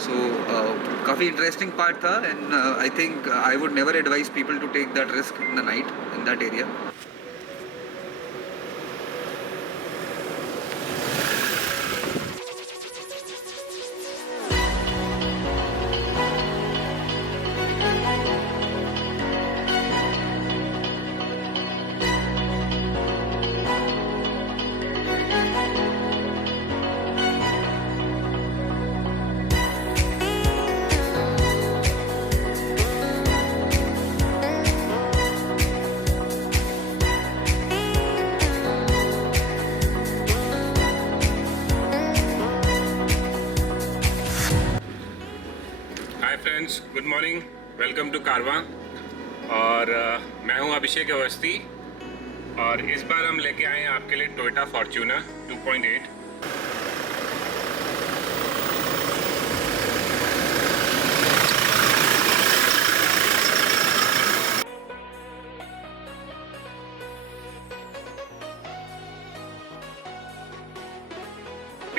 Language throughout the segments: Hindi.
So काफ़ी interesting part था, and I think I would never advise people to take that risk in the night in that area. Hi friends, good morning, welcome to Karwan. और मैं हूं अभिषेक अवस्थी और इस बार हम लेके आए हैं आपके लिए टोयोटा फॉर्च्यूनर 2.8।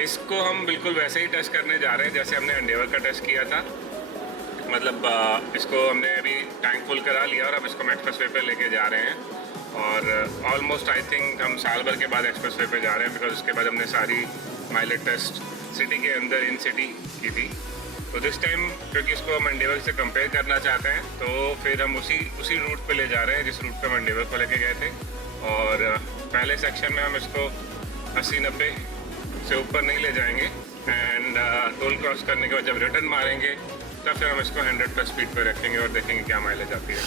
इसको हम बिल्कुल वैसे ही टेस्ट करने जा रहे हैं जैसे हमने एंडेवर का टेस्ट किया था। मतलब इसको हमने अभी टैंक फुल करा लिया और अब इसको हम एक्सप्रेस वे पे लेके जा रहे हैं। और ऑलमोस्ट आई थिंक हम साल भर के बाद एक्सप्रेस वे पे जा रहे हैं, बिकॉज उसके बाद हमने सारी माइलेज टेस्ट सिटी के अंदर इन सिटी की थी। तो दिस टाइम क्योंकि इसको हम एंडेवर से कंपेयर करना चाहते हैं, तो फिर हम उसी रूट पे ले जा रहे हैं जिस रूट पे हम एंडेवर को लेके गए थे। और पहले सेक्शन में हम इसको 80-90 से ऊपर नहीं ले जाएंगे, एंड टोल क्रॉस करने के बाद जब रिटर्न मारेंगे तब फिर हम इसको 100 प्लस स्पीड पे रखेंगे और देखेंगे क्या माइलेज आती है।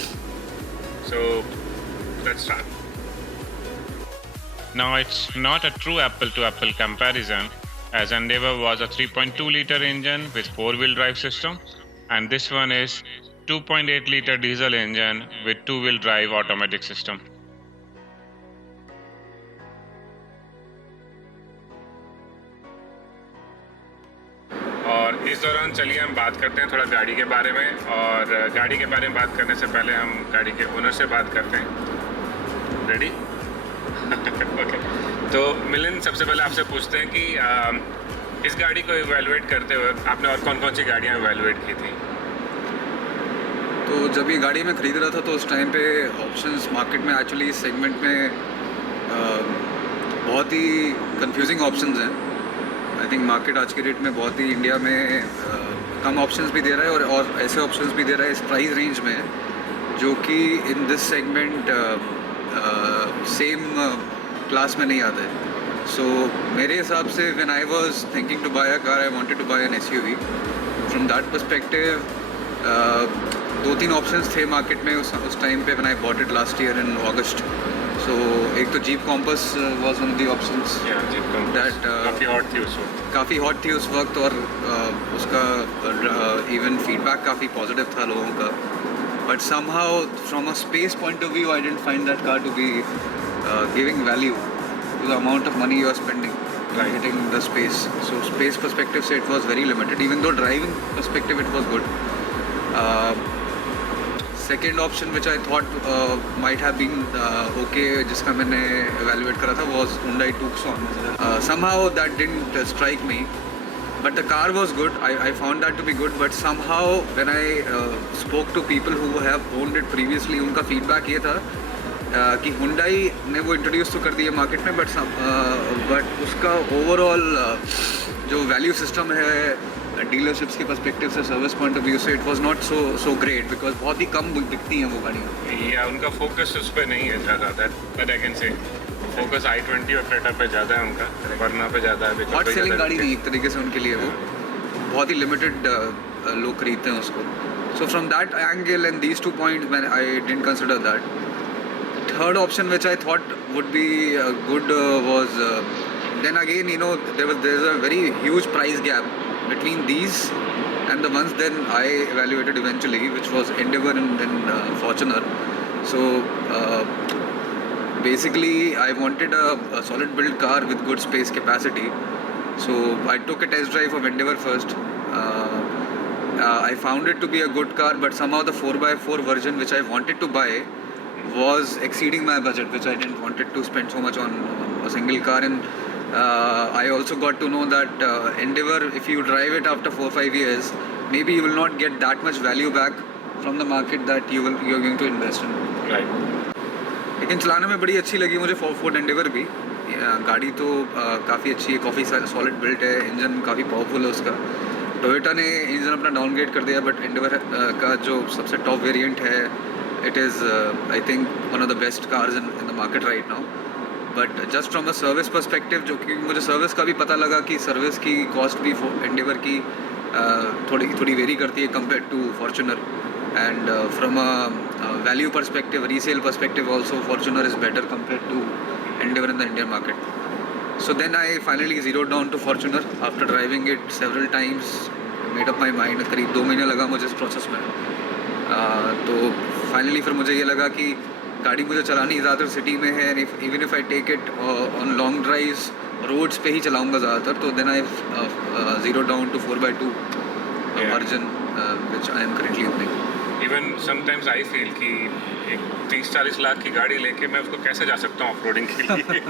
So let's start. Now it's not a true apple-to-apple comparison, as Endeavour was a 3.2-liter engine with four-wheel drive system, and this one is 2.8-liter diesel engine with two-wheel drive automatic system. और इस दौरान चलिए हम बात करते हैं थोड़ा गाड़ी के बारे में, और गाड़ी के बारे में बात करने से पहले हम गाड़ी के ओनर से बात करते हैं। रेडी? ओके। तो मिलन, सबसे पहले आपसे पूछते हैं कि इस गाड़ी को इवैल्यूएट करते हुए आपने और कौन कौन सी गाड़ियाँ इवैल्यूएट की थी? तो जब ये गाड़ी मैं ख़रीद रहा था तो उस टाइम पे ऑप्शंस मार्केट में एक्चुअली इस सेगमेंट में बहुत ही कंफ्यूजिंग ऑप्शंस हैं। आई थिंक मार्केट आज के डेट में बहुत ही इंडिया में कम ऑप्शंस भी दे रहा है और ऐसे ऑप्शंस भी दे रहा है इस प्राइस रेंज में, जो कि in this segment same class में नहीं आता है। सो मेरे हिसाब से when I was thinking to buy a car, I wanted to buy an SUV. From that perspective 2-3 options थे मार्केट में उस टाइम पे when I bought it last year in August. So एक तो Jeep Compass was one of the options that काफ़ी हॉट थी उस वक्त, और उसका इवन फीडबैक काफ़ी पॉजिटिव था लोगों का। But somehow from a space point of view I didn't find that car to be giving value to the amount of money you are spending getting the space. So space perspective से it was very limited, even though driving perspective it was good. Second option which I thought might have been okay, जिसका मैंने evaluate करा था, was Hyundai Tucson. Somehow that didn't strike me, but the car was good. I found that to be good, but somehow when I spoke to people who have owned it previously, उनका feedback ये था कि Hyundai ने वो इंट्रोड्यूस तो कर दिया मार्केट में, बट उसका ओवरऑल जो वैल्यू सिस्टम है डीलरशिप्स के पर्सपेक्टिव से, सर्विस पॉइंट ऑफ व्यू से, it was not so great, because बहुत ही कम बिकती हैं वो गाड़ियाँ। या उनका फोकस उस पर नहीं है ज़्यादा, that I can say. Focus i20 और क्रेटा पे ज़्यादा है उनका, वरना पे ज़्यादा है। हॉट सेलिंग गाड़ी नहीं एक तरीके से उनके लिए, वो बहुत ही लिमिटेड लोग खरीदते हैं उसको। So from that angle and these 2 points I didn't consider that. Third option which I thought would be good was then again, you know, there's a very huge price gap between these and the ones then I evaluated eventually, which was Endeavour and then Fortuner. So basically I wanted a solid build car with good space capacity, so I took a test drive of Endeavour first. I found it to be a good car, but somehow the 4x4 version which I wanted to buy was exceeding my budget, which I didn't wanted to spend so much on a single car. And I also got to know that Endeavour, if you drive it after 4-5 years, maybe you will not get that much value back from the market that you're going to invest in. Right. लेकिन चलाने में बड़ी अच्छी लगी मुझे फोर्ड एंडेवर भी। गाड़ी तो काफ़ी अच्छी है, काफ़ी सॉलिड बिल्ट है, इंजन काफ़ी पावरफुल है उसका। टोयोटा ने इंजन अपना डाउनग्रेड कर दिया, बट एंडेवर का जो सबसे टॉप वेरिएंट है, it is I think one of the best cars in the market right now. But just from a service perspective, जो कि मुझे सर्विस का भी पता लगा कि सर्विस की कॉस्ट भी एंडेवर की थोड़ी वेरी करती है compare to Fortuner. And from a value perspective, resale perspective also Fortuner is better compare to Endeavour in the Indian market. So then I finally zeroed down to Fortuner after driving it several times, made up my mind। करीब 2 महीने लगा मुझे इस प्रोसेस में। तो फाइनली फिर मुझे ये लगा कि गाड़ी मुझे चलानी ज़्यादातर सिटी में है, even if I take it on long drives roads पे ही चलाऊंगा ज़्यादातर। तो then I zero down to 4x2 version which I am currently using. Even sometimes I feel कि एक 30-40 लाख की गाड़ी लेके मैं उसको कैसे जा सकता हूँ ऑफ रोडिंग के लिए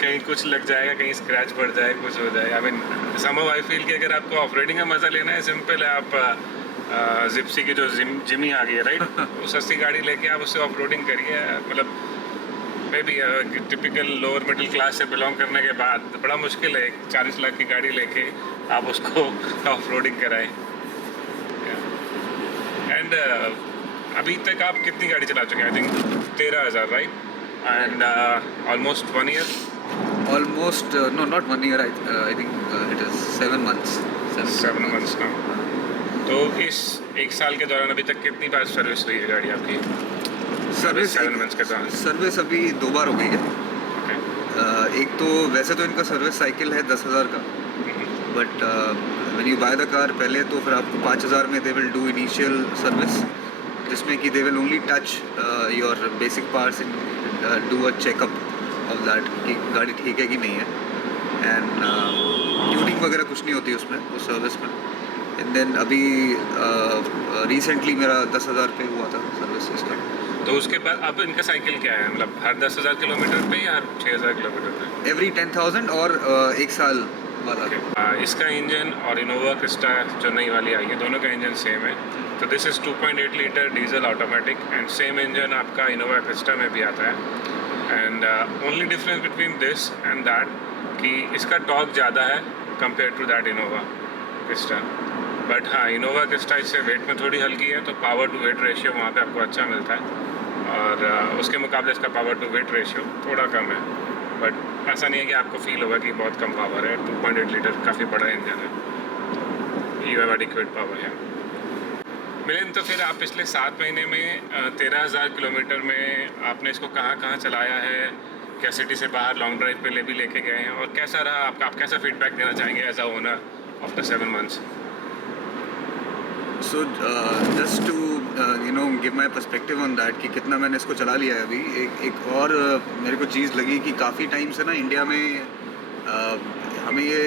कहीं कुछ लग जाएगा, कहीं स्क्रैच पड़ जाए, कुछ हो जाए। I mean somehow I feel कि अगर आपको ऑफ रोडिंग का मज़ा लेना है, सिंपल है, आप जिप्सी की जो जिमी आ गई है राइट, वो सस्ती गाड़ी लेके आप उससे ऑफ रोडिंग करिए। मतलब may be typical lower middle class से बिलोंग करने के बाद बड़ा मुश्किल है 40 लाख की गाड़ी लेके आप उसको ऑफ रोडिंग कराएं। एंड अभी तक आप कितनी गाड़ी चला चुके हैं? I think 13,000 right, and almost 1 year. Almost no, not 1 year. I think it is 7 months. 7 months ना। तो इस 1 साल के दौरान अभी तक कितनी बार सर्विस हुई है गाड़ी आपकी? सर्विस 7 months के दौरान सर्विस अभी 2 बार हो गई है। Okay. एक तो वैसे तो इनका सर्विस साइकिल है 10,000 का, but when you by the car पहले तो फिर आपको 5,000 में they will do initial service, जिसमें कि they will only touch your basic parts and do a checkup of that कि गाड़ी ठीक है कि नहीं है। एंड ट्यूनिंग वगैरह कुछ नहीं होती उसमें, उस सर्विस में। एंड देन अभी रिसेंटली मेरा 10,000 पे हुआ था सर्विस इसका। तो उसके बाद अब इनका साइकिल क्या है? मतलब हर 10,000 किलोमीटर पे या हर 6,000 किलोमीटर पे? एवरी 10,000 और 1 साल वाला। इसका इंजन और इनोवा क्रिस्टा जो नई वाली आई है, दोनों का इंजन सेम है। तो this is 2.8 litre diesel automatic, and same engine आपका इनोवा क्रिस्टा में भी आता है। And only difference between this and that कि इसका टॉर्क ज़्यादा है compare to that Innova Crysta. But हाँ, इनोवा क्रिस्टा इससे वेट में थोड़ी हल्की है, तो पावर टू वेट रेशियो वहाँ पे आपको अच्छा मिलता है, और उसके मुकाबले इसका पावर टू वेट रेशियो थोड़ा कम है। बट ऐसा नहीं है कि आपको फील होगा कि बहुत कम पावर है। 2.8 लीटर काफ़ी बड़ा इंजन है, यू हैव एडिक्वेट पावर है। मिलिंद, तो फिर आप पिछले 7 महीने में 13,000 किलोमीटर में आपने इसको कहाँ कहाँ चलाया है? क्या सिटी से बाहर लॉन्ग ड्राइव पे भी लेके गए हैं, और कैसा रहा आपका? आप कैसा फीडबैक देना चाहेंगे as a owner after 7 months? So just to give my perspective on that कि कितना मैंने इसको चला लिया है अभी। एक और मेरे को चीज़ लगी कि काफ़ी टाइम से ना इंडिया में हमें ये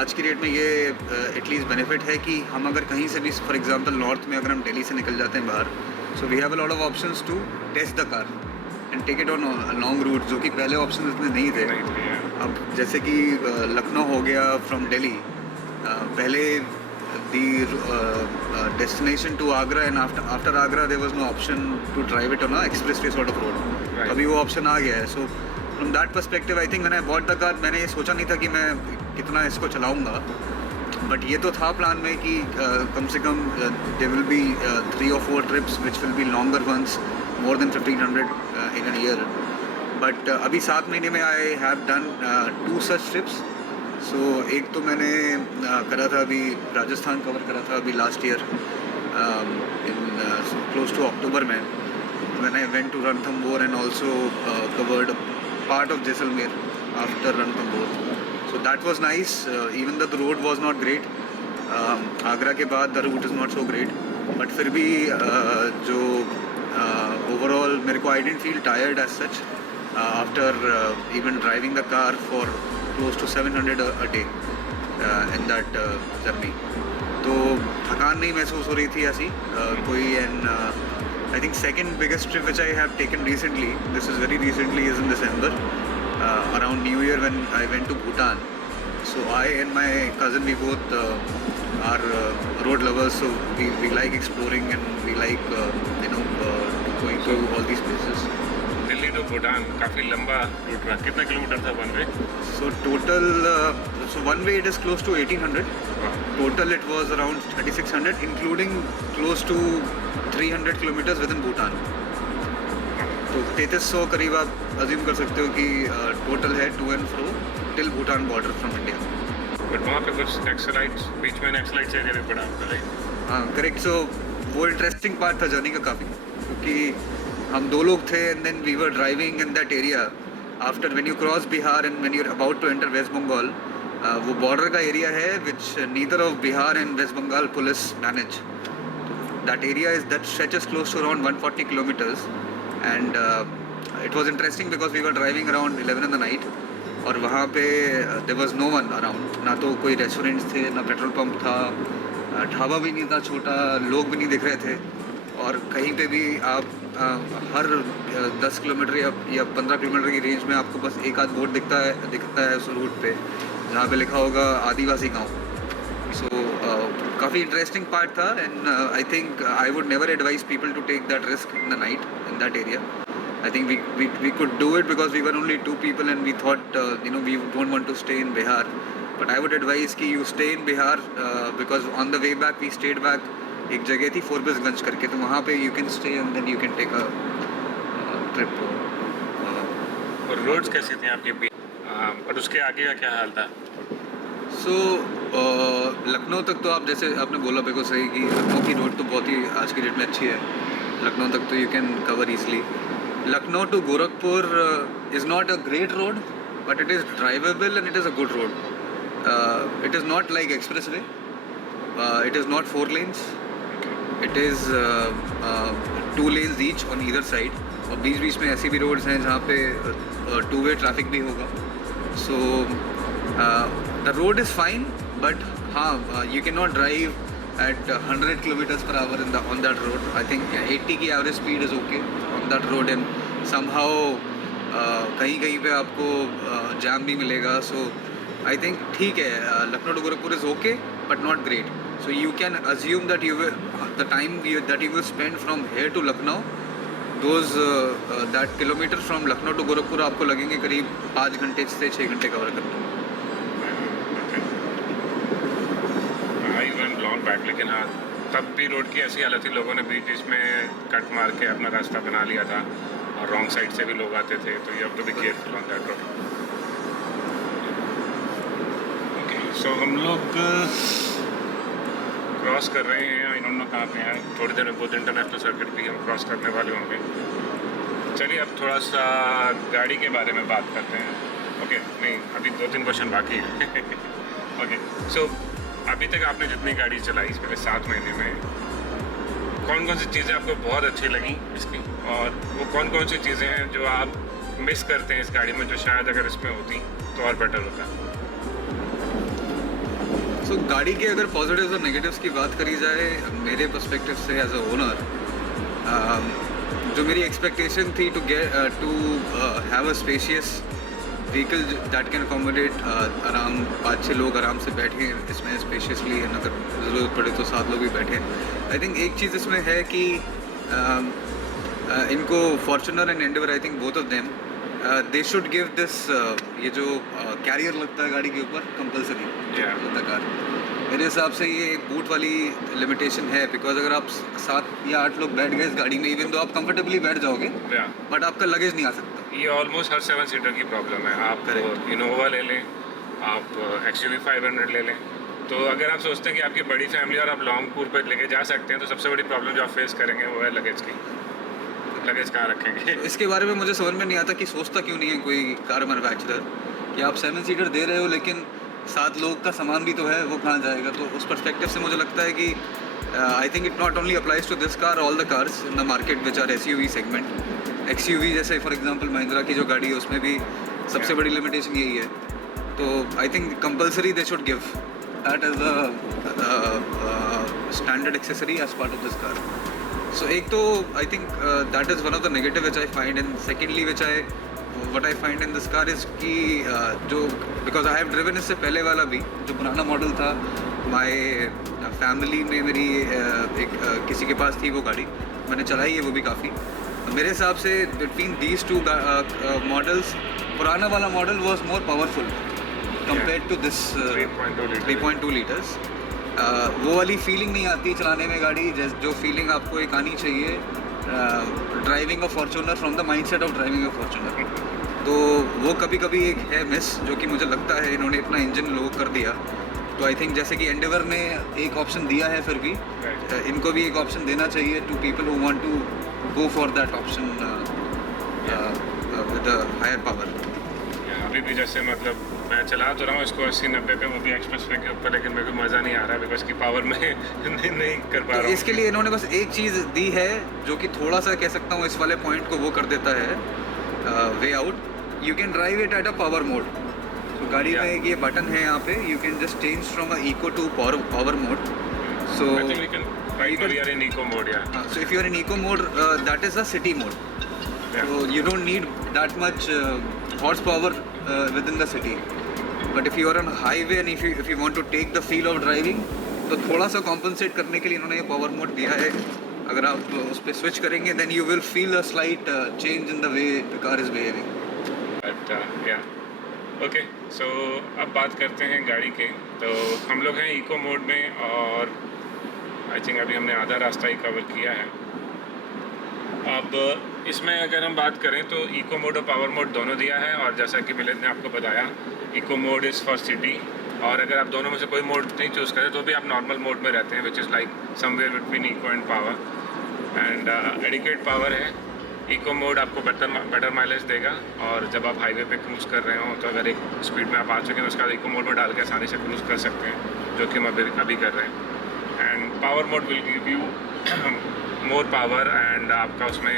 आज की डेट में ये एटलीस्ट बेनिफिट है कि हम अगर कहीं से भी, फॉर एग्जांपल नॉर्थ में अगर हम दिल्ली से निकल जाते हैं बाहर, so we have a lot of options to test the car and take it on long route, जो कि पहले ऑप्शन इतने नहीं थे। अब जैसे कि लखनऊ हो गया फ्रॉम दिल्ली, पहले the destination to Agra and after Agra there was no option to drive it on a expressway sort of road. Right. अभी वो option आ गया है। So from that perspective I think when I bought the car मैंने ये सोचा नहीं था कि मैं कितना इसको चलाऊंगा, बट ये तो था प्लान में कि कम से कम there will be 3 or 4 trips which will be longer ones, more than 1,500 in a year. But अभी 7 महीने में I have done 2 such trips. सो एक तो मैंने करा था, अभी राजस्थान कवर करा था अभी last year in close to October में, when I went to Ranthambore and also covered part of Jaisalmer after Ranthambore. So that was nice, even the road was not great. Agra के बाद the route is not so great, but फिर भी जो ओवरऑल मेरे को I didn't feel tired as such after even driving the car for close to 700 a day in that journey. तो थकान नहीं महसूस हो रही थी ऐसी कोई। And I think second biggest trip which I have taken recently, this is very recently, is in December. around New Year when I went to Bhutan. So I and my cousin, we both are road lovers, so we like exploring and we like going to all these places. Delhi to Bhutan काफ़ी लंबा रूट रहा, कितना किलोमीटर था one way? So total, so one way it is close to 1800. Total it was around 3600, including close to 300 kilometers within Bhutan. तो 3300 करीब आप अज्यूम कर सकते हो कि टोटल है to and fro till Bhutan border from India. बट वहाँ पे कुछ नक्सलाइट्स, बीच में नक्सलाइट्स एरिया भी पड़ा आपको, राइट? हाँ करेक्ट. सो वो इंटरेस्टिंग पार्ट था जर्नी का काफ़ी, क्योंकि हम दो लोग थे and then we were driving in that area after when you cross Bihar and when you are about to enter West Bengal. वो बॉर्डर का एरिया है which neither of Bihar and West Bengal police manage. That area is that stretches close to around 140 kilometers. And it was interesting because we were driving around 11 in the night और वहाँ पे there was no one around. ना तो कोई रेस्टोरेंट्स थे, ना पेट्रोल पंप था, ढाबा भी नहीं था छोटा, लोग भी नहीं दिख रहे थे. और कहीं पे भी आप हर 10 किलोमीटर या 15 किलोमीटर की रेंज में आपको बस एक आध बोर्ड दिखता है उस रूट पे जहाँ पे लिखा होगा आदिवासी गाँव. So काफ़ी इंटरेस्टिंग पार्ट था and I think I would never advise people to take that risk in the night in that area. I think we could do it because we were only two people and we thought we don't want to stay in Bihar. But I would advise कि you stay in Bihar because on the way back we stayed back एक जगह थी फोरबिसगंज करके, तो वहाँ पे you can stay and then you can take a trip. और रोड्स कैसी थी आपके बीच, और उसके आगे का क्या हाल था? So लखनऊ तक तो आप जैसे आपने बोला बिल्कुल सही कि लखनऊ की रोड तो बहुत ही आज की डेट में अच्छी है. लखनऊ तक तो you can cover easily. Lucknow to Gorakhpur is not a great road but it is drivable and it is a good road. It is not like expressway, it is not 4 lanes, it is 2 lanes each on either side. और बीच बीच में ऐसी भी रोड्स हैं जहाँ पे 2-way ट्रैफिक भी होगा. So the road is fine but हाँ you can not drive at 100 kilometers per hour on that road. I think 80 की average speed is okay on that road and somehow कहीं पे आपको jam भी मिलेगा. So I think ठीक है, Lucknow to Gorakhpur is okay but not great. So you can assume that the time that you will spend from here to Lucknow, that kilometer from Lucknow to Gorakhpur आपको लगेंगे करीब 5 घंटे से 6 घंटे कवर करने में. बैक, लेकिन हाँ तब भी रोड की ऐसी हालत थी, लोगों ने बीच बीच में कट मार के अपना रास्ता बना लिया था और रॉन्ग साइड से भी लोग आते थे, तो you have to be careful on that road. Okay, so हम लोग क्रॉस कर रहे हैं, आई डोंट नो कहाँ पे हैं. थोड़ी देर में बहुत इंटरनेशनल सर्किट भी हम क्रॉस करने वाले होंगे. चलिए अब थोड़ा सा गाड़ी के बारे में बात करते हैं. ओके, नहीं अभी 2-3 क्वेश्चन बाकी हैं. ओके, सो अभी तक आपने जितनी गाड़ी चलाई इस पहले 7 महीने में, कौन कौन सी चीज़ें आपको बहुत अच्छी लगी इसकी, और वो कौन कौन सी चीज़ें हैं जो आप मिस करते हैं इस गाड़ी में, जो शायद अगर इसमें होती तो और बेटर होता? So गाड़ी के अगर पॉजिटिव्स और नेगेटिव्स की बात करी जाए मेरे पर्सपेक्टिव से एज अ ओनर, जो मेरी एक्सपेक्टेशन थी to have a spacious vehicle that can accommodate आराम 5-6 लोग आराम से बैठे इसमें स्पेशियसली, अगर ज़रूरत पड़े तो 7 लोग भी बैठे. आई थिंक एक चीज़ इसमें है कि इनको Fortuner and Endeavour, I think both of them they should give this ये जो कैरियर लगता है गाड़ी के ऊपर कंपलसरी कार. मेरे हिसाब से ये बूट वाली लिमिटेशन है, बिकॉज अगर आप 7 या 8 लोग बैठ गए इस गाड़ी में, इवन तो आप कंफर्टेबली बैठ जाओगे बट आपका लगेज नहीं आ सकता. ये ऑलमोस्ट हर 7 सीटर की प्रॉब्लम है. आप इनोवा ले लें, आप XUV 500 ले लें, तो अगर आप सोचते हैं कि आपकी बड़ी फैमिली और आप लॉन्ग टूर पर लेके जा सकते हैं, तो सबसे बड़ी प्रॉब्लम जो आप फेस करेंगे वो है लगेज की. लगेज कहाँ रखेंगे? इसके बारे में मुझे समझ में नहीं आता कि सोचता क्यों नहीं है कोई कार मैन्युफैक्चरर कि आप 7 सीटर दे रहे हो लेकिन 7 लोग का सामान भी तो है, वो कहाँ जाएगा. तो उस पर्सपेक्टिव से मुझे लगता है कि I think it not only applies to this car, all the cars in the market which are SUV segment. XUV जैसे फॉर एग्जांपल महिंद्रा की जो गाड़ी है उसमें भी सबसे बड़ी लिमिटेशन यही है. तो I think compulsory they should give that as a standard accessory as part of this car. So एक तो I think that is one of the negative which I find, and secondly which I what I find in this car is कि जो बिकॉज आई हैव ड्रिवन इससे पहले वाला भी जो पुराना मॉडल था, माय फैमिली में मेरी किसी के पास थी वो गाड़ी, मैंने चलाई है वो भी काफ़ी। मेरे हिसाब से बिटवीन दीज टू मॉडल्स पुराना वाला model was more powerful compare to this 3.2 litres. वो वाली फीलिंग नहीं आती चलाने में गाड़ी, जो फीलिंग आपको एक आनी चाहिए driving a Fortuner from the mindset of driving a Fortuner. तो वो कभी कभी एक है मिस, जो कि मुझे लगता है इन्होंने इतना इंजन लो कर दिया। तो आई थिंक जैसे कि एंडेवर ने एक ऑप्शन दिया है, फिर भी इनको भी एक ऑप्शन देना चाहिए to people who want to go for that option with higher power. अभी भी जैसे मतलब मैं चला तो रहा हूँ इसको 80-90 पे, वो भी एक्सप्रेस वे के ऊपर, लेकिन मेरे को मज़ा नहीं आ रहा बिकॉज की पावर में नहीं कर पा रहा तो हूँ। इसके लिए इन्होंने बस एक चीज़ दी है जो कि थोड़ा सा कह सकता हूँ इस वाले पॉइंट को वो कर देता है way out. You can drive it at a power mode. तो गाड़ी में एक ये बटन है यहाँ पे, you can just change from a eco to power mode. So Right now we are in eco mode, yeah. so if you are in eco mode, that is a city mode. Yeah. So you don't need that much horsepower within the city. But if you are on highway and if you want to take the feel of driving, तो थोड़ा सा compensate करने के लिए इन्होंने ये power mode दिया है। अगर आप उस पर switch करेंगे, then you will feel a slight change in the way the car is behaving. But yeah, okay. So अब बात करते हैं गाड़ी के। तो हम लोग हैं इको मोड में और आई थिंक अभी हमने आधा रास्ता ही कवर किया है। अब इसमें अगर हम बात करें तो इको मोड और पावर मोड दोनों दिया है, और जैसा कि मिलिंद ने आपको बताया eco mode is for city, और अगर आप दोनों में से कोई मोड नहीं चूज़ करें तो भी आप नॉर्मल मोड में रहते हैं, which is like somewhere between eco and power. And adequate power है। इको मोड आपको बेटर माइलेज देगा, और जब आप हाईवे पे क्रूज़ कर रहे हो तो अगर एक स्पीड में आप आ चुके हैं उसके बाद इको मोड में डाल के आसानी से क्रूज़ कर सकते हैं, जो कि हम अभी कर रहे हैं। And power mode will give you more power, and आपका उसमें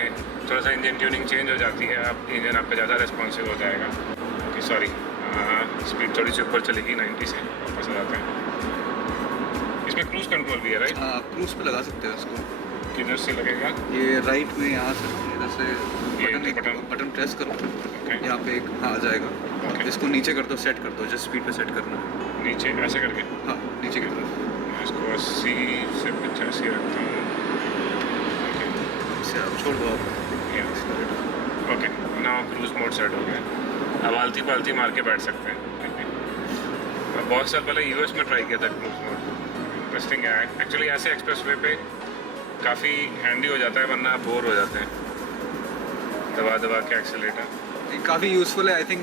थोड़ा सा इंजन ट्यूनिंग चेंज हो जाती है, आप इंजन आपका ज़्यादा रिस्पॉन्सिव हो जाएगा। कि सॉरी स्पीड थोड़ी सी ऊपर चलेगी 90 से वापस आ जाते हैं। इसमें क्रूज़ कंट्रोल भी है, राइट? हाँ, क्रूज पे लगा सकते हैं इसको। किधर से लगेगा? ये राइट में यहाँ से इधर से बटन बटन प्रेस करो, यहाँ पे एक आ जाएगा। इसको नीचे कर दो, सेट कर दो, जिस स्पीड पे सेट करना है। नीचे ऐसे करके? हाँ, नीचे की तरफ। मैं इसको 80 से 85 रखता हूँ। इससे आप छोड़ दो आप। Okay, now cruise mode set हो गया। अब आलती पालती मार के बैठ सकते हैं। मैं बहुत साल पहले यूएस में ट्राई किया था क्रूज मोड, इंटरेस्टिंग है एक्चुअली। ऐसे एक्सप्रेस वे पे काफ़ी हैंडी हो जाता है, वरना आप बोर हो जाते हैं दबा दबा के एक्सेलेटर। काफ़ी यूज़फुल है आई थिंक।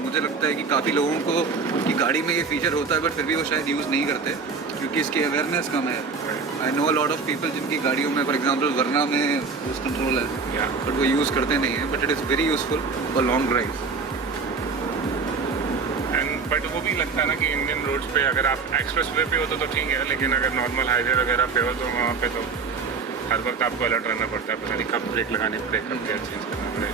मुझे लगता है कि काफ़ी लोगों को कि गाड़ी में ये फीचर होता है, बट फिर भी वो शायद यूज़ नहीं करते क्योंकि इसकी अवेयरनेस कम है। I know a lot of people जिनकी गाड़ियों में फॉर एग्जांपल वरना में क्रूज कंट्रोल है, बट वो यूज़ करते नहीं हैं, but it is very useful for long drive. And but वो भी लगता है ना कि इंडियन रोड्स पे अगर आप एक्सप्रेस वे पे हो तो ठीक है, लेकिन अगर नॉर्मल हाईवे वगैरह पे हो तो वहाँ पे तो हर वक्त आपको अलर्ट रहना पड़ता है, पता नहीं कब ब्रेक लगानी पड़े, कब गियर चेंज करना पड़े।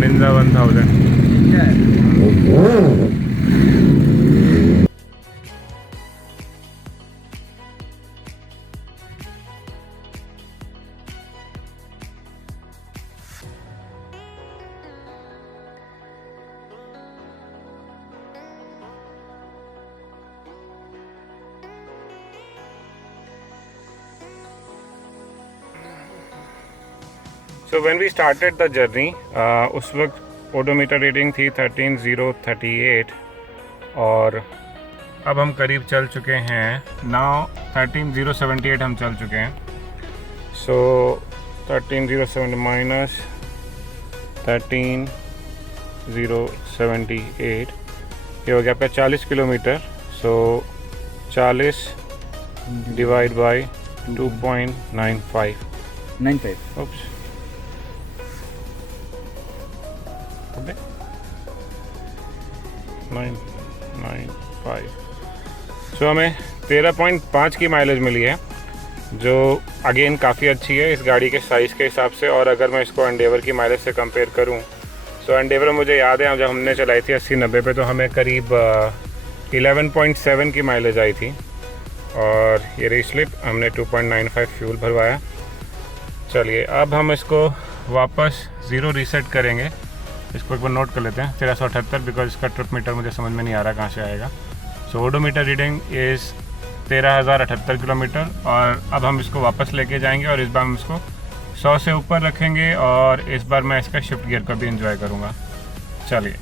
Ninja 1000. So when we started the journey, उस वक्त ओडोमीटर रीडिंग थी 13,038 और अब हम करीब चल चुके हैं, नाउ 13,078 हम चल चुके हैं। सो 13,070 माइनस 13,078 ये हो गया आपका 40 kilometre. So 40 divide by 2.95 oops 995। सो हमें 13.5 की माइलेज मिली है, जो अगेन काफ़ी अच्छी है इस गाड़ी के साइज़ के हिसाब से। और अगर मैं इसको एंडेवर की माइलेज से कंपेयर करूं तो एंडेवर मुझे याद है जब हमने चलाई थी 80-90 पे तो हमें करीब 11.7 की माइलेज आई थी। और ये रही स्लिप, हमने 2.95 फ्यूल भरवाया। चलिए अब हम इसको वापस ज़ीरो रीसेट करेंगे। इसको एक बार नोट कर लेते हैं 1378, बिकॉज इसका ट्रिप मीटर मुझे समझ में नहीं आ रहा कहाँ से आएगा। सो ओडोमीटर रीडिंग इज़ 13,078 किलोमीटर। और अब हम इसको वापस लेके जाएंगे और इस बार हम इसको 100 से ऊपर रखेंगे और इस बार मैं इसका शिफ्ट गियर का भी एंजॉय करूँगा। चलिए